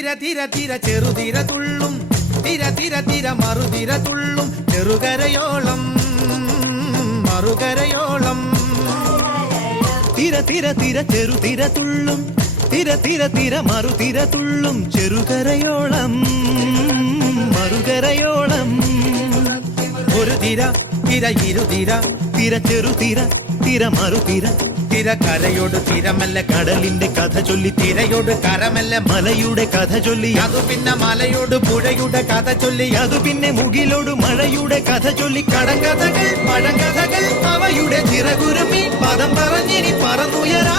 തിര തിര തിര ചെറുതിര തുള്ളും തിര തിര തിര മറുതിര തുള്ളും ചെറുകരയോളം മറുകരയോളം തിര തിര തിര ചെറുതിര തുള്ളും തിര തിര തിര മറുതിര തുള്ളും ചെറുകരയോളം മറുകരയോളം ഒരു തിര തിര ഇരുതിര തിര ചെറുതിര തിര മറുതിര തിര കരയോട് തിരമല്ല കടലിന്റെ കഥ ചൊല്ലി തിരയോട് കരമല്ല മലയുടെ കഥ ചൊല്ലി അതു പിന്നെ മലയോട് പുഴയുടെ കഥ ചൊല്ലി അതു പിന്നെ മുകിലോട് മഴയുടെ കഥ ചൊല്ലി കടങ്കഥകൾ പഴങ്കഥകൾ അവയുടെ ചിറകുരുമി പദം പറഞ്ഞിനി പറന്നുയരാ